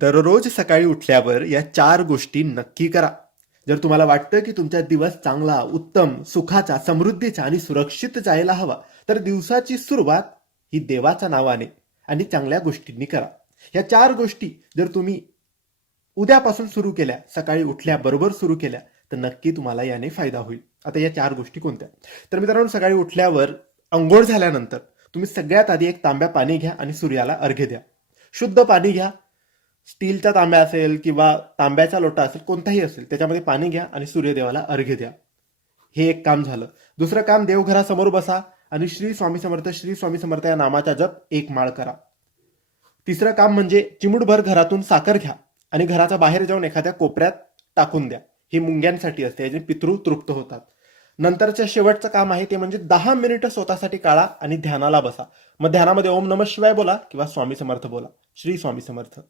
दररोज सकाळी उठल्यावर या 4 गोष्टी नक्की करा. जर तुम्हाला वाटतं की तुमचा दिवस चांगला, उत्तम, सुखाचा, समृद्धीचा आणि सुरक्षित जायला हवा, तर दिवसाची सुरुवात ही देवाच्या नावाने आणि चांगल्या गोष्टींनी करा. या 4 गोष्टी जर तुम्ही उद्यापासून सुरू केल्या, सकाळी उठल्याबरोबर सुरू केल्या, तर नक्की तुम्हाला याने फायदा होईल. आता या 4 गोष्टी कोणत्या? तर मित्रांनो, सकाळी उठल्यावर अंघोळ झाल्यानंतर तुम्ही सगळ्यात आधी एक तांब्या पाणी घ्या आणि सूर्याला अर्घ्य द्या. शुद्ध पाणी घ्या. स्टीलचा तांब्या असेल किंवा तांब्याचा लोटा असेल, कोणताही असेल, त्याच्यामध्ये पाणी घ्या आणि सूर्यदेवाला अर्घ्य द्या. हे एक काम झालं. दुसरं काम, देवघरासमोर बसा आणि श्री स्वामी समर्थ, श्री स्वामी समर्थ या नामाचा जप 1 माळ करा. तिसरं काम म्हणजे चिमूटभर घरातून साखर घ्या आणि घराच्या बाहेर जाऊन एखाद्या कोपऱ्यात टाकून द्या. ही मुंग्यांसाठी असते, याचे पितृ तृप्त होतात. नंतरचं शेवटचं काम आहे ते म्हणजे 10 मिनिटं स्वतःसाठी काढा आणि ध्यानाला बसा. मग ध्यानामध्ये ओम नमः शिवाय बोला किंवा स्वामी समर्थ बोला. श्री स्वामी समर्थ.